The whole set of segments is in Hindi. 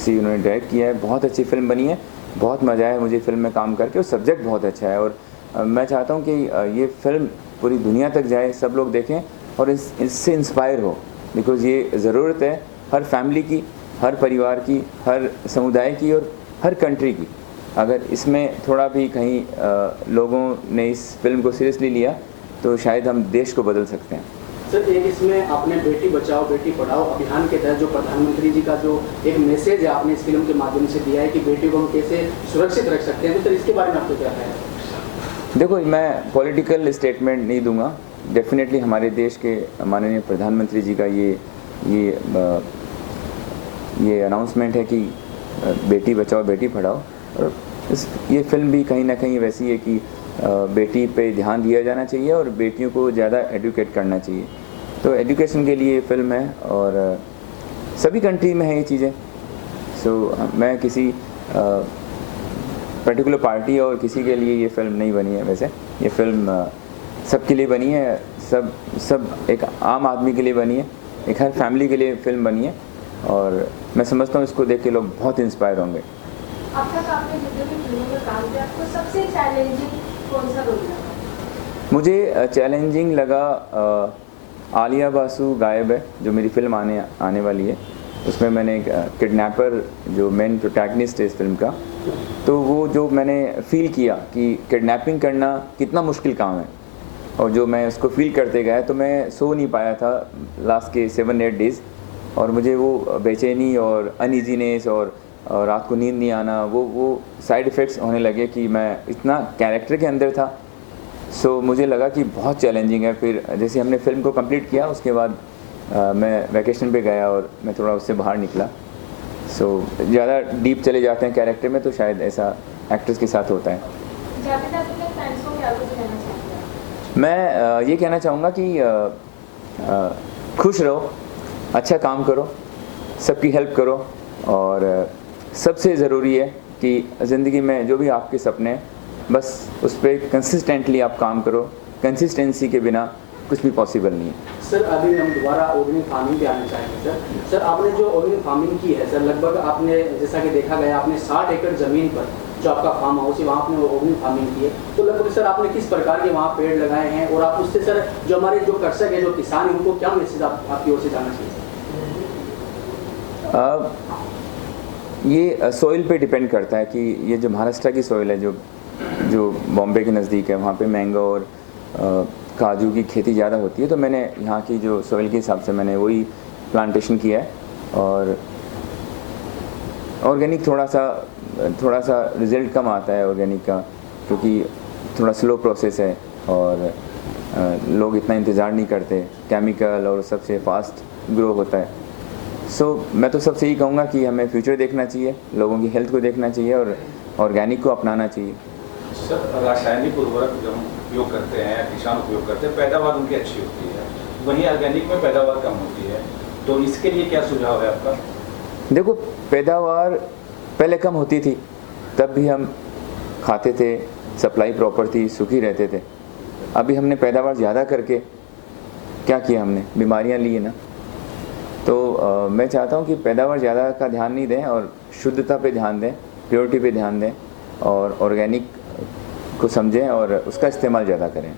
ऐसी उन्होंने डायरेक्ट किया है, बहुत अच्छी फ़िल्म बनी है, बहुत मज़ा आया मुझे फ़िल्म में काम करके और सब्जेक्ट बहुत अच्छा है। और मैं चाहता हूँ कि ये फ़िल्म पूरी दुनिया तक जाए, सब लोग देखें और इससे इंस्पायर हो, बिकॉज़ ये ज़रूरत है हर फैमिली की, हर परिवार की, हर समुदाय की और हर कंट्री की। अगर इसमें थोड़ा भी कहीं लोगों ने इस फ़िल्म को सीरियसली लिया तो शायद हम देश को बदल सकते हैं। सर, एक इसमें आपने बेटी बचाओ बेटी पढ़ाओ अभियान के तहत जो प्रधानमंत्री जी का जो एक मैसेज है आपने इस फिल्म के माध्यम से दिया है कि बेटी को हम कैसे सुरक्षित रख सकते हैं, तो सर इसके बारे में आपको क्या है? देखो, मैं पॉलिटिकल स्टेटमेंट नहीं दूंगा। डेफिनेटली हमारे देश के माननीय प्रधानमंत्री जी का ये अनाउंसमेंट है कि बेटी बचाओ बेटी पढ़ाओ, और ये फिल्म भी कहीं ना कहीं वैसी है कि बेटी पे ध्यान दिया जाना चाहिए और बेटियों को ज़्यादा एडुकेट करना चाहिए। तो एजुकेशन के लिए ये फिल्म है और सभी कंट्री में है ये चीज़ें। मैं किसी पर्टिकुलर पार्टी और किसी के लिए ये फिल्म नहीं बनी है। वैसे ये फिल्म सबके लिए बनी है, सब एक आम आदमी के लिए बनी है, एक हर फैमिली के लिए फिल्म बनी है और मैं समझता हूँ इसको देख के लोग बहुत इंस्पायर होंगे। अब तक आपने जितने भी फिल्मों में काम किया, आपको सबसे चैलेंजिंग कौन सा रोल लगा? मुझे चैलेंजिंग लगा आलिया बासु गायब है, जो मेरी फिल्म आने वाली है। उसमें मैंने एक किडनैपर जो मेन प्रोटैगनिस्ट है इस फिल्म का, तो वो जो मैंने फील किया कि किडनैपिंग करना कितना मुश्किल काम है और जो मैं उसको फील करते गया तो मैं सो नहीं पाया था लास्ट के 7-8 डेज़, और मुझे वो बेचैनी और अनईजीनेस और रात को नींद नहीं आना, वो साइड इफ़ेक्ट्स होने लगे कि मैं इतना कैरेक्टर के अंदर था। मुझे लगा कि बहुत चैलेंजिंग है। फिर जैसे हमने फिल्म को कंप्लीट किया उसके बाद मैं वैकेशन पे गया और मैं थोड़ा उससे बाहर निकला। ज़्यादा डीप चले जाते हैं कैरेक्टर में तो शायद ऐसा एक्ट्रेस के साथ होता है। मैं ये कहना चाहूँगा कि खुश रहो, अच्छा काम करो, सबकी हेल्प करो और सबसे ज़रूरी है कि ज़िंदगी में जो भी आपके सपने हैं बस उस पर कंसिस्टेंटली आप काम करो। कंसिस्टेंसी के बिना कुछ भी पॉसिबल नहीं है। सर, अभी हम दोबारा ऑर्गेनिक फार्मिंग पे आना चाहेंगे। सर आपने जो ऑर्गेनिक फार्मिंग की है सर, लगभग आपने जैसा कि देखा गया आपने 60 एकड़ ज़मीन पर जो आपका फार्म हाउस है वहाँ आपने ऑर्गेनिक फार्मिंग की है, तो लगभग सर आपने किस प्रकार के वहाँ पेड़ लगाए हैं और आप उससे सर जो हमारे जो कृषक है जो किसान है उनको क्या मैसेज आपकी ओर से जाना चाहिए? ये सॉइल पे डिपेंड करता है कि ये जो महाराष्ट्र की सॉइल है जो बॉम्बे के नज़दीक है, वहाँ पे मैंगो और काजू की खेती ज़्यादा होती है, तो मैंने यहाँ की जो सॉइल के हिसाब से मैंने वही प्लांटेशन किया है। और ऑर्गेनिक थोड़ा सा रिज़ल्ट कम आता है ऑर्गेनिक का, क्योंकि थोड़ा स्लो प्रोसेस है और लोग इतना इंतज़ार नहीं करते, केमिकल और सबसे फास्ट ग्रो होता है। मैं तो सबसे यही कहूँगा कि हमें फ्यूचर देखना चाहिए, लोगों की हेल्थ को देखना चाहिए और ऑर्गेनिक को अपनाना चाहिए। सर, रासायनिक उर्वरक जब हम उपयोग करते हैं, किसान उपयोग करते हैं, पैदावार उनकी अच्छी होती है, वहीं ऑर्गेनिक में पैदावार कम होती है, तो इसके लिए क्या सुझाव है आपका? देखो, पैदावार पहले कम होती थी तब भी हम खाते थे, सप्लाई प्रॉपर थी, सुखी रहते थे। अभी हमने पैदावार ज़्यादा करके क्या किया, हमने बीमारियाँ ली है ना। तो मैं चाहता हूँ कि पैदावार ज़्यादा का ध्यान नहीं दें और शुद्धता पे ध्यान दें, प्योरिटी पे ध्यान दें और ऑर्गेनिक को समझें और उसका इस्तेमाल ज़्यादा करें।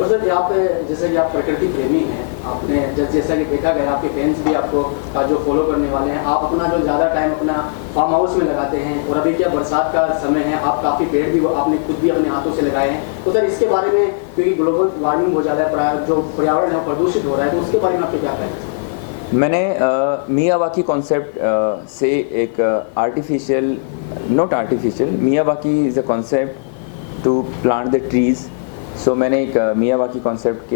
और सर यहाँ पे जैसे कि आप प्रकृति प्रेमी हैं, आपने जैसा कि देखा गया आपके फैंस भी आपको जो फॉलो करने वाले हैं, आप अपना जो ज़्यादा टाइम अपना फार्म हाउस में लगाते हैं और अभी क्या बरसात का समय है, आप काफ़ी पेड़ भी आपने खुद भी अपने हाथों से लगाए हैं, तो सर इसके बारे में क्योंकि ग्लोबल वार्मिंग हो ज़्यादा है, जो पर्यावरण है वो प्रदूषित हो रहा है, तो उसके बारे में आपको क्या कहना है? मैंने मियावाकी कॉन्सेप्ट से एक Miyawaki is a concept to plant the trees. मैंने एक मियावाकी कॉन्सेप्ट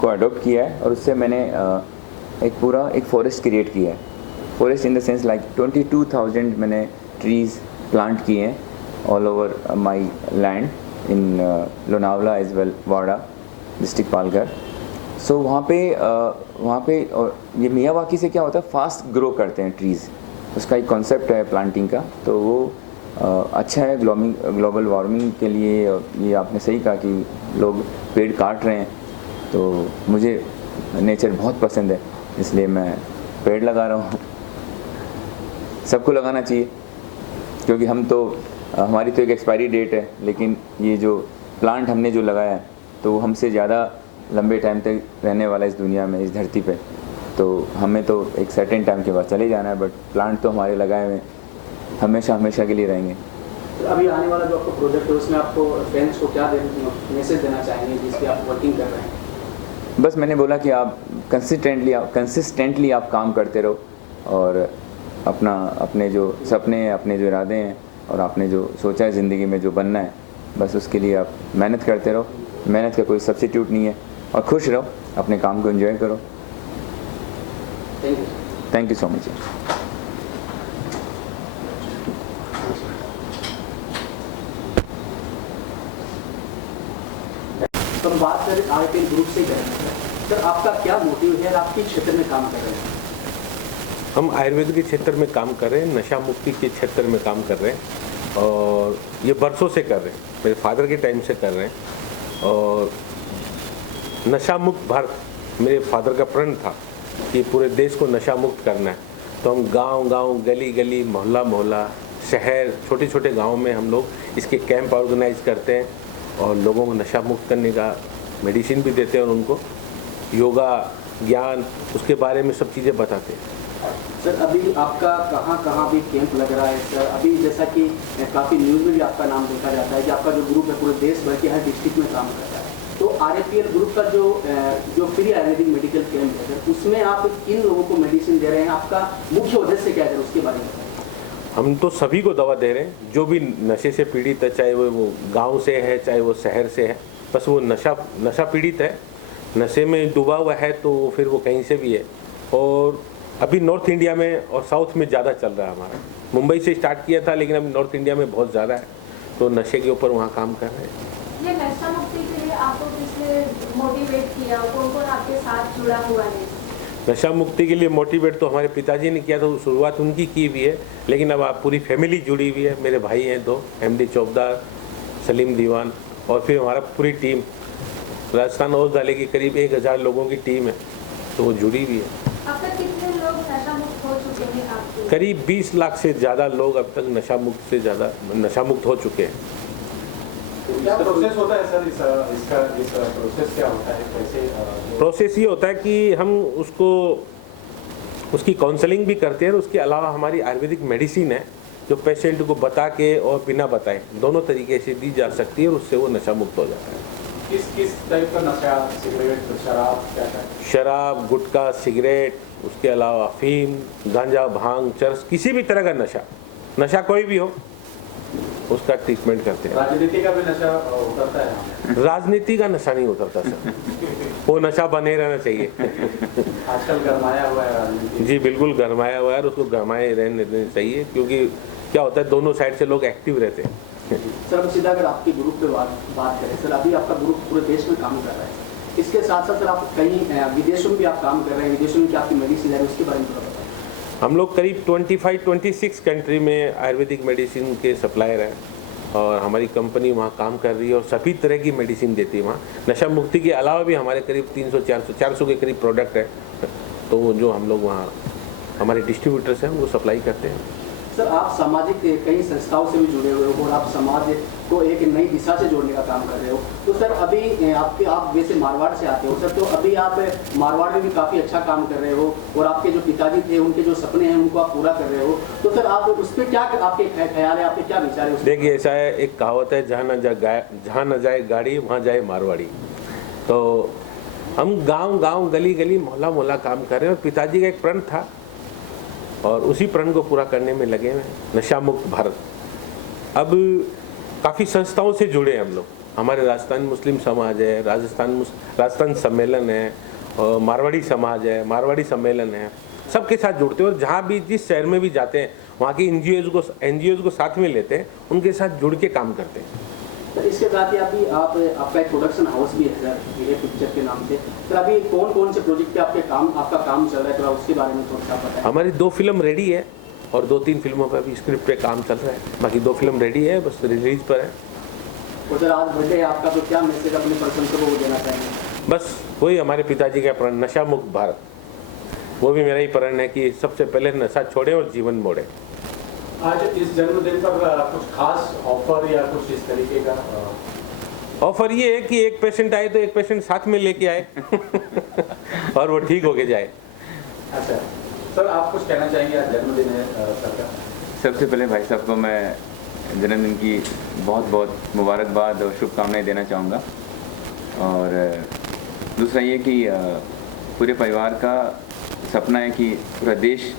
को अडोप्ट किया है और उससे मैंने एक फॉरेस्ट क्रिएट किया है। Forest in the sense like 22,000 मैंने ट्रीज़ प्लांट किए हैं all over my land in Lonavala as well Wada district Palghar. वहाँ पे और ये मियावाकी से क्या होता है, फास्ट ग्रो करते हैं ट्रीज़, उसका एक कॉन्सेप्ट है प्लांटिंग का, तो वो अच्छा है ग्लोबल वार्मिंग के लिए। ये आपने सही कहा कि लोग पेड़ काट रहे हैं, तो मुझे नेचर बहुत पसंद है, इसलिए मैं पेड़ लगा रहा हूँ। सबको लगाना चाहिए, क्योंकि हम तो हमारी तो एक एक्सपायरी डेट है, लेकिन ये जो प्लांट हमने जो लगाया है तो वो हमसे ज़्यादा लंबे टाइम तक रहने वाला है इस दुनिया में, इस धरती पे। तो हमें तो एक सर्टेन टाइम के बाद चले जाना है, बट प्लांट तो हमारे लगाए हुए हमेशा हमेशा के लिए रहेंगे। तो अभी आने वाला जो आपका प्रोजेक्ट है उसमें आपको फैंस को क्या मैसेज देना चाहेंगे जिस पे आप वर्किंग कर रहे हैं? बस मैंने बोला कि आप कंसिस्टेंटली आप काम करते रहो और अपने जो सपने, अपने जो इरादे हैं और आपने जो सोचा है ज़िंदगी में जो बनना है, बस उसके लिए आप मेहनत करते रहो। मेहनत का कोई सब्स्टिट्यूट नहीं है, और खुश रहो, अपने काम को एंजॉय करो। Thank you so much. तो हम बात करें आईपीएल ग्रुप से करेंगे सर, आपका क्या मोटिव है, आप किस क्षेत्र में काम कर रहे हैं? हम आयुर्वेद के क्षेत्र में काम कर रहे हैं, नशा मुक्ति के क्षेत्र में काम कर रहे हैं, और ये बरसों से कर रहे हैं, मेरे फादर के टाइम से कर रहे हैं। और नशा मुक्त भारत मेरे फादर का प्रण था कि पूरे देश को नशा मुक्त करना है। तो हम गांव-गांव, गली-गली, मोहल्ला-मोहल्ला, शहर, छोटे-छोटे गाँव में हम लोग इसके कैंप ऑर्गेनाइज करते हैं और लोगों को नशा मुक्त करने का मेडिसिन भी देते हैं और उनको योगा, ज्ञान, उसके बारे में सब चीज़ें बताते हैं। सर अभी आपका कहाँ भी कैंप लग रहा है सर? अभी जैसा कि काफ़ी न्यूज़ में भी आपका नाम देखा जाता है कि आपका जो ग्रुप है पूरे देश भर के हर डिस्ट्रिक्ट में काम करता है। तो आरएपीएल ग्रुप का जो फ्री आयुर्वेदिक मेडिकल कैंप है सर, उसमें आप किन लोगों को मेडिसिन दे रहे हैं? आपका मुख्य उद्देश्य क्या है उसके बारे में बताइए। हम तो सभी को दवा दे रहे हैं, जो भी नशे से पीड़ित है, चाहे वो गांव से है, चाहे वो शहर से है, बस वो नशा पीड़ित है, नशे में डूबा हुआ है, तो फिर वो कहीं से भी है। और अभी नॉर्थ इंडिया में और साउथ में ज़्यादा चल रहा है हमारा। मुंबई से स्टार्ट किया था, लेकिन अभी नॉर्थ इंडिया में बहुत ज़्यादा है, तो नशे के ऊपर वहाँ काम कर रहे हैं। ये नशा मुक्ति के लिए आपको किसने मोटिवेट किया, कौन-कौन आपके साथ जुड़ा हुआ है? नशा मुक्ति के लिए मोटिवेट तो हमारे पिताजी ने किया, तो शुरुआत उनकी की हुई है, लेकिन अब आप पूरी फैमिली जुड़ी हुई है। मेरे भाई हैं 2, एमडी चौबदार, सलीम दीवान, और फिर हमारा पूरी टीम राजस्थान औषधालय की करीब 1000 लोगों की टीम है, तो वो जुड़ी हुई है। अब तक कितने लोग नशा मुक्त हो चुके हैं आपके? करीब 20 लाख से ज़्यादा लोग अब तक नशा मुक्त हो चुके हैं। क्या प्रोसेस होता है सर? इसका प्रोसेस क्या होता है, कैसे? प्रोसेस ये होता है कि हम उसकी काउंसलिंग भी करते हैं, और उसके अलावा हमारी आयुर्वेदिक मेडिसिन है जो पेशेंट को बता के और बिना बताए दोनों तरीके से दी जा सकती है, और उससे वो नशा मुक्त हो जाता है। किस टाइप का नशा? सिगरेट, शराब, क्या है? शराब, गुटखा, सिगरेट, उसके अलावा अफीम, गांजा, भांग, चरस, किसी भी तरह का नशा कोई भी हो, उसका ट्रीटमेंट करते हैं। राजनीति का भी नशा उतरता है? राजनीति का नशा नहीं उतरता सर, वो नशा बने रहना चाहिए। आजकल गरमाया हुआ है राजनीति। जी बिल्कुल गरमाया हुआ है, और उसको गरमाए रहने चाहिए, क्योंकि क्या होता है, दोनों साइड से लोग एक्टिव रहते हैं। सर अब सीधा अगर आपके ग्रुप पे बात करें सर, अभी आपका ग्रुप पूरे देश में काम कर रहा है, इसके साथ साथ सर आप कहीं विदेशों में भी आप काम कर रहे हैं, विदेशों में क्या आपकी मेडिसिन है उसके बारे में थोड़ा बताएं। हम लोग करीब 25-26 कंट्री में आयुर्वेदिक मेडिसिन के सप्लायर हैं, और हमारी कंपनी वहाँ काम कर रही है और सभी तरह की मेडिसिन देती है वहाँ। नशा मुक्ति के अलावा भी हमारे करीब 300-400 के करीब प्रोडक्ट है, तो वो जो हम लोग वहाँ हमारे डिस्ट्रीब्यूटर्स हैं वो सप्लाई करते हैं। सर आप सामाजिक कई संस्थाओं से भी जुड़े हुए हो और आप समाज को एक नई दिशा से जोड़ने का काम कर रहे हो, तो सर अभी आप वैसे मारवाड़ से आते हो सर, तो अभी आप मारवाड़ में भी काफ़ी अच्छा काम कर रहे हो, और आपके जो पिताजी थे उनके जो सपने हैं उनको आप पूरा कर रहे हो, तो सर आप उस पर क्या आपके ख्याल है, आपके क्या विचार है? देखिए ऐसा है, एक कहावत है, जहाँ न जाए गाड़ी वहाँ जाए मारवाड़ी। तो हम गाँव गली मोहल्ला काम कर रहे हैं, और पिताजी का एक प्रण था और उसी प्रण को पूरा करने में लगे हुए हैं, नशा मुक्त भारत। अब काफ़ी संस्थाओं से जुड़े हैं हम लोग, हमारे राजस्थान मुस्लिम समाज है, राजस्थान सम्मेलन है, और मारवाड़ी समाज है, मारवाड़ी सम्मेलन है, सबके साथ जुड़ते हैं, और जहाँ भी जिस शहर में भी जाते हैं वहाँ की एनजीओज़ को साथ में लेते हैं, उनके साथ जुड़ के काम करते हैं। तो इसके साथ ही अभी आपका एक प्रोडक्शन हाउस भी है सर, ये पिक्चर के नाम से, तो अभी कौन से प्रोजेक्ट पे आपका काम चल रहा है, तो उसके बारे में थोड़ा सा बताएं। हमारी 2 फिल्म रेडी है, और 2-3 फिल्मों पर भी स्क्रिप्ट पे काम चल रहा है, बाकी 2 फिल्म रेडी है, बस रिलीज पर है। और सर आज बर्थडे है आपका, तो क्या मैसेज अपने पर्सन को देना चाहेंगे? बस वही हमारे पिताजी का प्रण, नशा मुक्त भारत, वो भी मेरा ही प्रण है कि सबसे पहले नशा छोड़े और जीवन मोड़े। आज इस जन्मदिन पर कुछ खास ऑफर या कुछ इस तरीके का ऑफर ये है कि एक पेशेंट आए तो एक पेशेंट साथ में लेके आए और वो ठीक होके जाए। अच्छा सर, आप कुछ कहना चाहेंगे? आज जन्मदिन है सर का। सबसे पहले भाई साहब को मैं जन्मदिन की बहुत बहुत मुबारकबाद और शुभकामनाएं देना चाहूँगा। और दूसरा ये कि पूरे परिवार का सपना है कि पूरा देश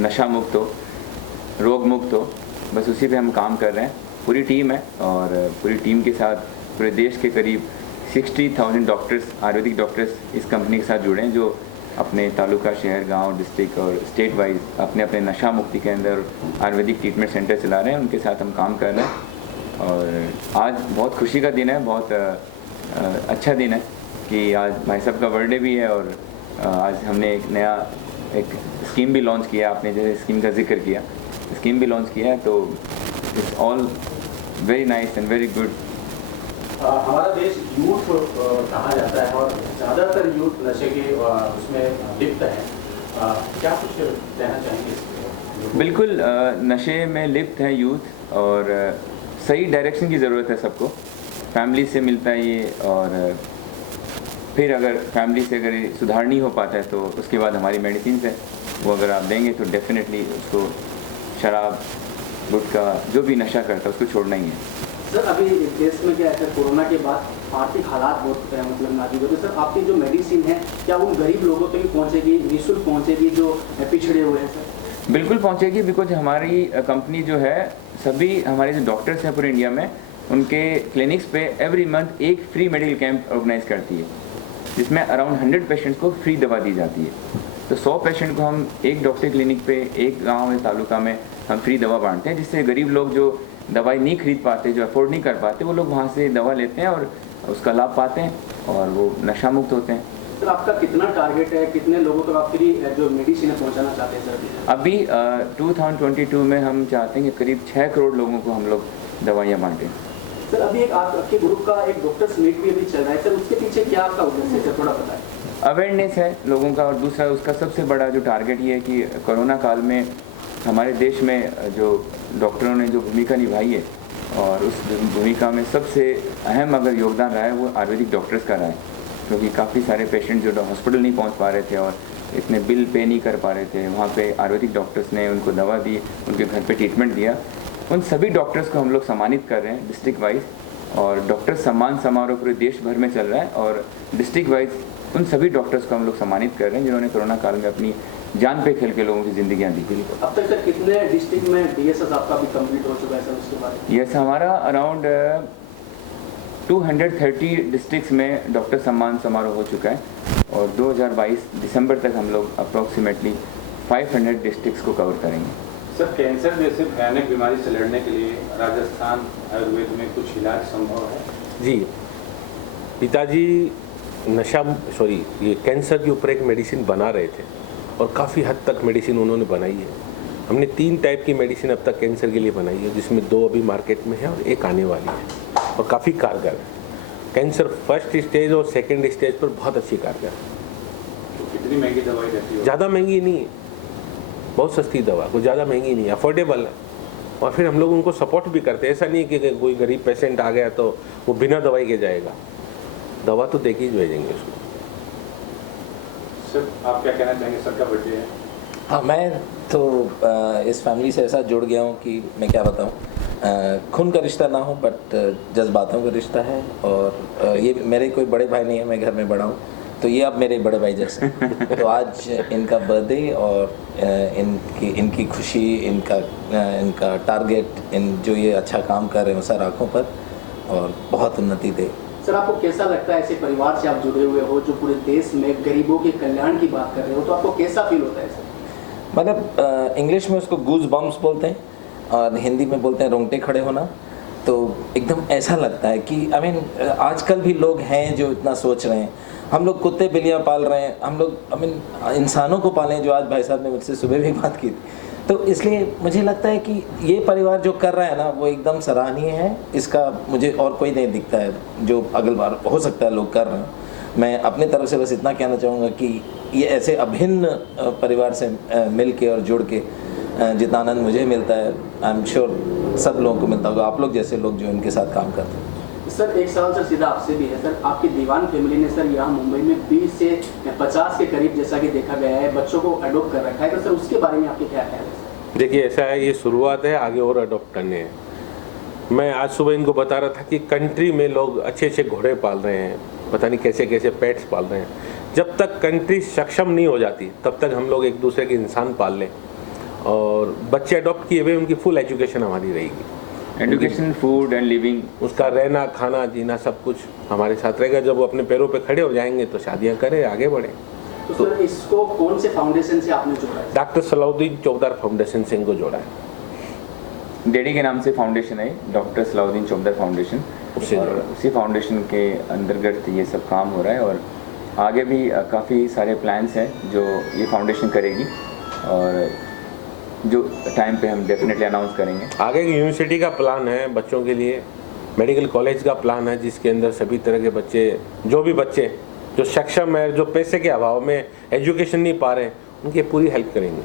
नशा मुक्त हो, रोग मुक्त हो। बस उसी पे हम काम कर रहे हैं, पूरी टीम है। और पूरी टीम के साथ पूरे देश के करीब 60,000 डॉक्टर्स, आयुर्वेदिक डॉक्टर्स इस कंपनी के साथ जुड़े हैं, जो अपने तालुका, शहर, गांव, डिस्ट्रिक्ट और स्टेट वाइज अपने अपने नशा मुक्ति के अंदर आयुर्वेदिक ट्रीटमेंट सेंटर चला रहे हैं। उनके साथ हम काम कर रहे हैं। और आज बहुत खुशी का दिन है, बहुत अच्छा दिन है कि आज भाई साहब का बर्थडे भी है। और आज हमने एक नया स्कीम भी लॉन्च किया। आपने जैसे स्कीम का जिक्र किया, स्कीम भी लॉन्च किया है, तो it's all very nice and very good. हमारा देश यूथ कहा जाता है और ज़्यादातर यूथ नशे के उसमें लिप्त है। क्या कुछ कहना चाहेंगे इसमें? बिल्कुल, नशे में लिप्त है यूथ और सही डायरेक्शन की ज़रूरत है सबको। फैमिली से मिलता है ये, और फिर अगर फैमिली से अगर ये सुधार नहीं हो पाता है तो उसके बाद हमारी मेडिसिन है, वो अगर आप देंगे तो डेफिनेटली उसको शराब, गुटखा, जो भी नशा करता है उसको छोड़ना ही है। सर अभी देश में क्या है, कोरोना के बाद आर्थिक हालात बहुत मतलब नाजुक है, तो सर आपकी जो मेडिसिन है क्या उन गरीब लोगों तक पहुंचेगी, निःशुल्क पहुंचेगी जो पिछड़े हुए हैं सर? बिल्कुल पहुंचेगी, बिकॉज हमारी कंपनी जो है, सभी हमारे जो डॉक्टर्स हैं पूरे इंडिया में, उनके क्लिनिक्स पे एवरी मंथ एक फ्री मेडिकल कैंप ऑर्गेनाइज करती है, जिसमें अराउंड 100 पेशेंट्स को फ्री दवा दी जाती है। तो 100 पेशेंट को हम एक डॉक्टर क्लिनिक पे, एक गाँव या तालुका में हम फ्री दवा बांटते हैं, जिससे गरीब लोग जो दवाई नहीं खरीद पाते, जो अफोर्ड नहीं कर पाते, वो लोग वहाँ से दवा लेते हैं और उसका लाभ पाते हैं और वो नशा मुक्त होते हैं। सर आपका कितना टारगेट है, कितने लोगों तक आप फ्री जो मेडिसिन पहुंचाना चाहते हैं सर? अभी 2022 में हम चाहते हैं कि करीब 6 करोड़ लोगों को हम लोग दवाइयाँ बांटें। सर अभी एक आपके ग्रुप का एक डॉक्टर्स मीट भी अभी चल रहा है सर, उसके पीछे क्या आपका उद्देश्य है सर, थोड़ा बताएं। अवेयरनेस है लोगों का, और दूसरा उसका सबसे बड़ा जो टारगेट ये है कि कोरोना काल में हमारे देश में जो डॉक्टरों ने जो भूमिका निभाई है, और उस भूमिका में सबसे अहम अगर योगदान रहा है वो आयुर्वेदिक डॉक्टर्स का रहा है, क्योंकि काफ़ी सारे पेशेंट जो हॉस्पिटल नहीं पहुंच पा रहे थे और इतने बिल पे नहीं कर पा रहे थे, वहाँ पे आयुर्वेदिक डॉक्टर्स ने उनको दवा दी, उनके घर पे ट्रीटमेंट दिया। उन सभी डॉक्टर्स को हम लोग सम्मानित कर रहे हैं डिस्ट्रिक्ट वाइज, और डॉक्टर सम्मान समारोह पूरे देश भर में चल रहा है, और डिस्ट्रिक्ट वाइज उन सभी डॉक्टर्स को हम लोग सम्मानित कर रहे हैं जिन्होंने कोरोना काल में अपनी जान पे खेल के लोगों की ज़िंदगियाँ दी। अब तक सर कितने डिस्ट्रिक्ट में डीएसएस आपका भी कंप्लीट हो चुका है सर, उसके बाद? यस, हमारा अराउंड 230 डिस्ट्रिक्ट्स में डॉक्टर सम्मान समारोह हो चुका है, और 2022 दिसंबर तक हम लोग अप्रॉक्सीमेटली 500 डिस्ट्रिक्ट्स को कवर करेंगे। सर, कैंसर जैसे भयानक बीमारी से लड़ने के लिए राजस्थान आयुर्वेद में कुछ इलाज संभव है? जी, पिताजी ये कैंसर के ऊपर एक मेडिसिन बना रहे थे, और काफ़ी हद तक मेडिसिन उन्होंने बनाई है। हमने 3 टाइप की मेडिसिन अब तक कैंसर के लिए बनाई है, जिसमें 2 अभी मार्केट में है और 1 आने वाली है, और काफ़ी कारगर है। कैंसर फर्स्ट स्टेज और सेकंड स्टेज पर बहुत अच्छी कारगर है। तो कितनी महंगी दवाई रहती है? ज़्यादा महंगी नहीं है, बहुत सस्ती दवा, कोई ज़्यादा महंगी नहीं है, अफोर्डेबल है। और फिर हम लोग उनको सपोर्ट भी करते हैं, ऐसा नहीं कि कोई गरीब पेशेंट आ गया तो वो बिना दवाई के जाएगा, दवा तो देके ही भेजेंगे उसको। सर, आप क्या कहना चाहेंगे? सर का बर्थडे है। हाँ, मैं तो इस फैमिली से ऐसा जुड़ गया हूँ कि मैं क्या बताऊँ, खून का रिश्ता ना हो बट जज्बातों का रिश्ता है। और ये मेरे कोई बड़े भाई नहीं है, मैं घर में बड़ा हूँ, तो ये अब मेरे बड़े भाई जैसे तो आज इनका बर्थडे और इनकी खुशी, इनका टारगेट, जो ये अच्छा काम कर रहे हैं सर आँखों पर, और बहुत उन्नति दे। सर आपको कैसा लगता है ऐसे परिवार से आप जुड़े हुए हो जो पूरे देश में गरीबों के कल्याण की बात कर रहे हो, तो आपको कैसा फील होता है सर? मतलब इंग्लिश में उसको गूज बम्प्स बोलते हैं और हिंदी में बोलते हैं रोंगटे खड़े होना। तो एकदम ऐसा लगता है कि आजकल भी लोग हैं जो इतना सोच रहे हैं। हम लोग कुत्ते बिल्लियाँ पाल रहे हैं, हम लोग इंसानों को पालें, जो आज भाई साहब ने मुझसे सुबह भी बात की थी। तो इसलिए मुझे लगता है कि ये परिवार जो कर रहा है ना, वो एकदम सराहनीय है। इसका मुझे और कोई नहीं दिखता है जो अगल बार हो सकता है लोग कर रहे हैं। मैं अपने तरफ से बस इतना कहना चाहूँगा कि ये ऐसे अभिन्न परिवार से मिल के और जुड़ के जितना आनंद मुझे मिलता है आई एम श्योर सब लोगों को मिलता होगा, आप लोग जैसे लोग जो इनके साथ काम करते हैं। सर एक सवाल सर सीधा आपसे भी है सर, आपकी दीवान फैमिली ने सर यहाँ मुंबई में 20 से 50 के करीब जैसा कि देखा गया है बच्चों को अडॉप्ट कर रखा है, तो सर उसके बारे में आपके क्या ख्याल है सर? देखिए ऐसा है, ये शुरुआत है, आगे और अडॉप्ट करने हैं। मैं आज सुबह इनको बता रहा था कि कंट्री में लोग अच्छे अच्छे घोड़े पाल रहे हैं, पता नहीं कैसे कैसे पेट्स पाल रहे हैं। जब तक कंट्री सक्षम नहीं हो जाती तब तक हम लोग एक दूसरे के इंसान पाल लें, और बच्चे अडॉप्ट किए हुए उनकी फुल एजुकेशन हमारी रहेगी। एजुकेशन, फूड एंड लिविंग, उसका रहना खाना जीना सब कुछ हमारे साथ रहेगा। जब वो अपने पैरों पे खड़े हो जाएंगे तो शादियां करें, आगे बढ़े। तो सर इसको कौन से फाउंडेशन से आपने जोड़ा है? डॉक्टर सलाउद्दीन चौधरी फाउंडेशन से इनको जोड़ा है। डैडी के नाम से फाउंडेशन है, डॉक्टर सलाउद्दीन चौधरी फाउंडेशन, और उसी फाउंडेशन के अंतर्गत ये सब काम हो रहा है। और आगे भी काफ़ी सारे प्लान्स हैं जो ये फाउंडेशन करेगी, और जो टाइम पे हम डेफिनेटली अनाउंस करेंगे। आगे यूनिवर्सिटी का प्लान है बच्चों के लिए, मेडिकल कॉलेज का प्लान है जिसके अंदर सभी तरह के बच्चे, जो भी बच्चे जो सक्षम है, जो पैसे के अभाव में एजुकेशन नहीं पा रहे हैं, उनकी पूरी हेल्प करेंगे।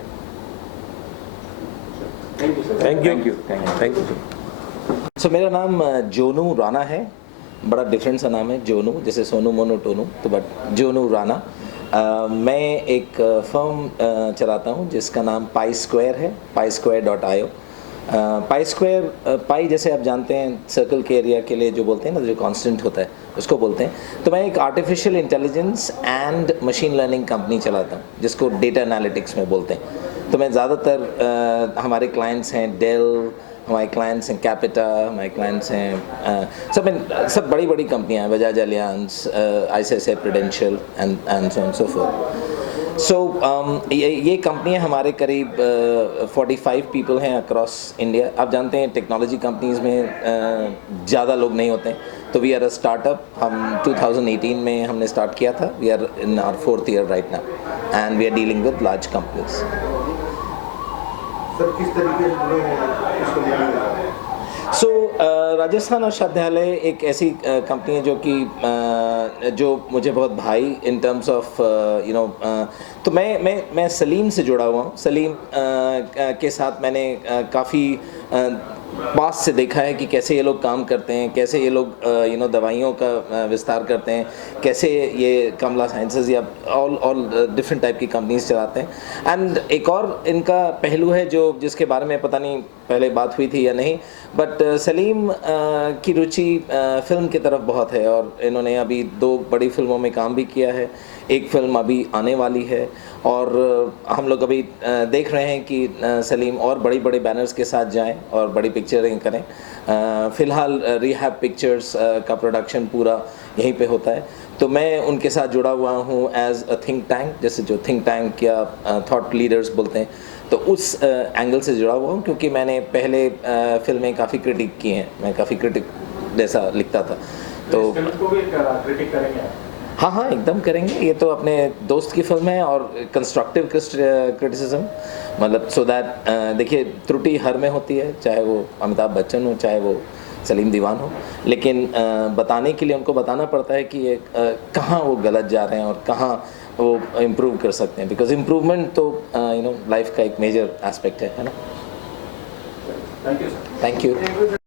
Thank you sir. Thank you. Thank you. So मेरा नाम जोनू राणा है, बड़ा डिफरेंट सा नाम है जोनू, जैसे सोनू मोनू टोनू, तो बट जोनू राणा। मैं एक फर्म चलाता हूँ जिसका नाम पाई स्क्वायर है, paisquare.io। पाई स्क्वायर, पाई जैसे आप जानते हैं सर्कल के एरिया के लिए जो बोलते हैं ना, जो कांस्टेंट होता है उसको बोलते हैं। तो मैं एक artificial intelligence and machine learning company चलाता हूँ जिसको डेटा एनालिटिक्स में बोलते हैं। तो मैं ज़्यादातर हमारे क्लाइंट्स हैं डेल, हमारे क्लाइंट्स हैं कैपिटा, हमारे क्लाइंट्स हैं सब बड़ी बड़ी कंपनियां हैं, Bajaj Allianz, ICICI Prudential and so on so forth. So ये कंपनियां हमारे करीब 45 पीपल हैं अक्रॉस इंडिया। आप जानते हैं टेक्नोलॉजी कंपनीज में ज़्यादा लोग नहीं होते, तो वी आर अ स्टार्टअप। हम 2018 में हमने स्टार्ट किया था। We are in our 4th year right now and we are dealing with large companies. Sir किस तरीके से जुड़े हैं इसको लेने में? सो राजस्थान औषधालय एक ऐसी कंपनी है जो मुझे बहुत भाई in terms of you know, तो मैं सलीम से जुड़ा हुआ हूँ। सलीम के साथ मैंने काफ़ी पास से देखा है कि कैसे ये लोग काम करते हैं, कैसे ये लोग यू नो दवाइयों का विस्तार करते हैं, कैसे ये कमला साइंसेज या ऑल डिफरेंट टाइप की कंपनीज चलाते हैं। एंड एक और इनका पहलू है जो जिसके बारे में पता नहीं पहले बात हुई थी या नहीं, बट सलीम की रुचि फिल्म की तरफ बहुत है, और इन्होंने अभी 2 बड़ी फिल्मों में काम भी किया है। एक फिल्म अभी आने वाली है, और हम लोग अभी देख रहे हैं कि सलीम और बड़ी बड़े बैनर्स के साथ जाएं और बड़ी पिक्चरें करें। फ़िलहाल रिहैब पिक्चर्स का प्रोडक्शन पूरा यहीं पे होता है, तो मैं उनके साथ जुड़ा हुआ हूँ एज अ थिंक टैंक, जैसे जो थिंक टैंक या थॉट लीडर्स बोलते हैं, तो उस एंगल से जुड़ा हुआ हूँ, क्योंकि मैंने पहले फिल्में काफ़ी क्रिटिक की हैं, मैं काफ़ी क्रिटिक जैसा लिखता था। तो फिल्म को भी क्रिटिक करेंगे आप? हाँ एकदम करेंगे। ये तो अपने दोस्त की फिल्म है, और कंस्ट्रक्टिव क्रिटिसिज्म, मतलब सो दैट देखिए त्रुटि हर में होती है, चाहे वो अमिताभ बच्चन हो, चाहे वो सलीम दीवान हो, लेकिन बताने के लिए उनको बताना पड़ता है कि ये कहाँ वो गलत जा रहे हैं और कहाँ वो इम्प्रूव कर सकते हैं, बिकॉज इम्प्रूवमेंट तो यू नो लाइफ का एक मेजर एस्पेक्ट है ना। Thank you sir. Thank you.